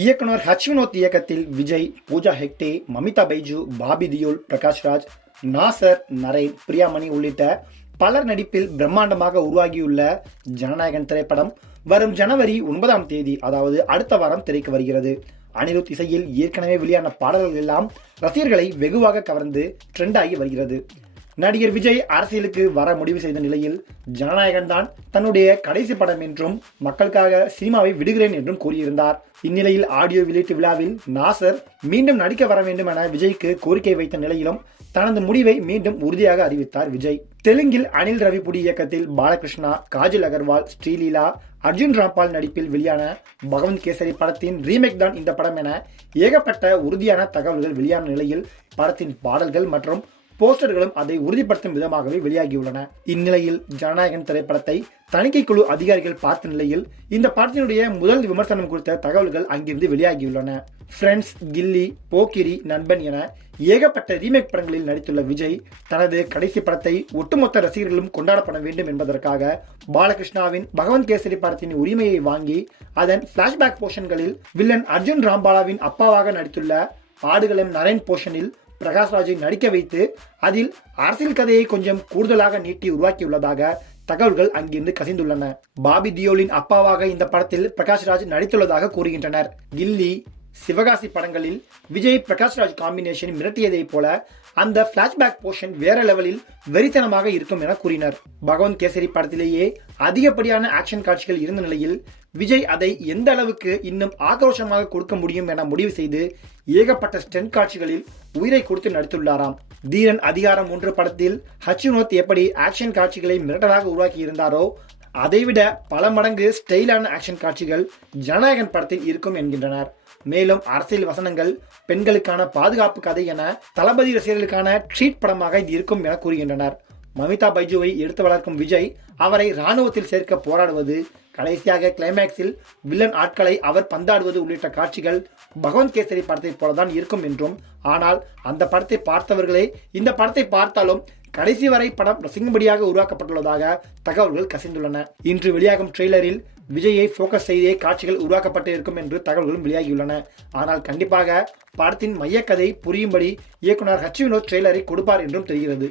இயக்குனர் ஹச் வினோத் இயக்கத்தில் விஜய், பூஜா ஹெக்டே, மமிதா பைஜு, பாபி தியோல், பிரகாஷ்ராஜ், நாசர், நரேன், பிரியாமணி உள்ளிட்ட பலர் நடிப்பில் பிரம்மாண்டமாக உருவாகியுள்ள ஜனநாயகன் திரைப்படம் வரும் ஜனவரி 9ஆம் தேதி, அதாவது அடுத்த வாரம் திரைக்கு வருகிறது. அனிருத் இசையில் ஏற்கனவே வெளியான பாடல்கள் எல்லாம் ரசிகர்களை வெகுவாக கவர்ந்து ட்ரெண்ட் ஆகி வருகிறது. நடிகர் விஜய் அரசியலுக்கு வர முடிவு செய்த நிலையில் ஜனநாயகன் தான் தன்னுடைய கடைசி படம் என்றும் மக்களுக்காக சினிமாவை விடுகிறேன் என்றும் கூறியிருந்தார். இந்நிலையில் ஆடியோ வெளியீட்டு விழாவில் நாசர் மீண்டும் நடிக்க வர வேண்டும் என விஜய்க்கு கோரிக்கை வைத்த நிலையிலும் தனது முடிவை மீண்டும் உறுதியாக அறிவித்தார் விஜய். தெலுங்கில் அனில் ரவிபுடி இயக்கத்தில் பாலகிருஷ்ணா, காஜல் அகர்வால், ஸ்ரீலீலா, அர்ஜுன் ராம்பால் நடிப்பில் வெளியான பகவந்த் கேசரி படத்தின் ரீமேக் தான் இந்த படம் என ஏகப்பட்ட உறுதியான தகவல்கள் வெளியான நிலையில் படத்தின் பாடல்கள் மற்றும் போஸ்டர்களும் அதை உறுதிப்படுத்தும் விதமாகவே வெளியாகியுள்ளன. இந்நிலையில் ஜனநாயகன் திரைப்படத்தை தணிக்கை குழு அதிகாரிகள் பார்த்த நிலையில் இந்த படத்தினுடைய முதல் விமர்சனம் குறித்த தகவல்கள் அங்கிருந்து வெளியாகியுள்ளன. ஃப்ரெண்ட்ஸ், கில்லி, போக்கிரி, நண்பன் என ஏகப்பட்ட ரீமேக் படங்களில் நடித்துள்ள விஜய் தனது கடைசி படத்தை ஒட்டுமொத்த ரசிகர்களும் கொண்டாடப்பட வேண்டும் என்பதற்காக பாலகிருஷ்ணாவின் பகவந்த் கேசரி படத்தின் உரிமையை வாங்கி அதன் பிளாஷ்பேக் போர்ஷன்களில் வில்லன் அர்ஜுன் ராம்பாலாவின் அப்பாவாக நடித்துள்ள ஆடுகளம் நரேன் போர்ஷனில் பிரகாஷ்ராஜை நடிக்க வைத்து அதில் அரசியல் கதையை கொஞ்சம் கூடுதலாக நீட்டி உருவாக்கியுள்ளதாக தகவல்கள் அங்கிருந்து கசிந்துள்ளன. பாபி தியோலின் அப்பாவாக இந்த படத்தில் பிரகாஷ்ராஜ் நடித்துள்ளதாக கூறுகின்றனர். கில்லி, சிவகாசி படங்களில் விஜய் பிரகாஷ்ராஜ் காம்பினேஷன் மிரட்டியதை போல அந்த பிளாஷ்பேக் போர்ஷன் வேற லெவலில் வெறித்தனமாக இருக்கும் என கூறினர். பகவந்த் கேசரி படத்திலேயே அதிகப்படியான ஆக்ஷன் காட்சிகள் இருந்த நிலையில் விஜய் அதை எந்த அளவுக்கு இன்னும் ஆக்ரோஷமாக கொடுக்க முடியும் என முடிவு செய்து ஏகப்பட்ட ஸ்டென்ட் காட்சிகளில் உயிரை கொடுத்து நடித்துள்ளாராம். தீரன் அதிகாரம் 1 படத்தில் ஹச் வினோத் எப்படி ஆக்ஷன் காட்சிகளை மிரட்டலாக உருவாக்கி இருந்தாரோ அதைவிட பல மடங்கு ஸ்டைலான ஆக்ஷன் காட்சிகள் ஜனநாயகன் படத்தில் இருக்கும் என்கின்றனர். மேலும் அரசியல் வசனங்கள், பெண்களுக்கான பாதுகாப்பு கதை என தளபதி ரசிகர்களுக்கான ட்ரீட் படமாக இது இருக்கும் என கூறுகின்றனர். மமிதா பைஜுவை எடுத்து வளர்க்கும் விஜய் அவரை ராணுவத்தில் சேர்க்க போராடுவது, கடைசியாக கிளைமேக்ஸில் வில்லன் ஆட்களை அவர் பந்தாடுவது உள்ளிட்ட காட்சிகள் பகவந்த் கேசரி படத்தை போலதான் இருக்கும் என்றும், ஆனால் அந்த படத்தை பார்த்தவர்களே இந்த படத்தை பார்த்தாலும் கடைசி வரை படம் ரசிக்கும்படியாக உருவாக்கப்பட்டுள்ளதாக தகவல்கள் கசிந்துள்ளன. இன்று வெளியாகும் ட்ரெய்லரில் விஜயை போக்கஸ் செய்தே காட்சிகள் உருவாக்கப்பட்டு இருக்கும் என்று தகவல்களும் வெளியாகியுள்ளன. ஆனால் கண்டிப்பாக படத்தின் மையக்கதை புரியும்படி இயக்குனர் ஹச் வினோத் ட்ரெய்லரை கொடுப்பார் என்றும் தெரிகிறது.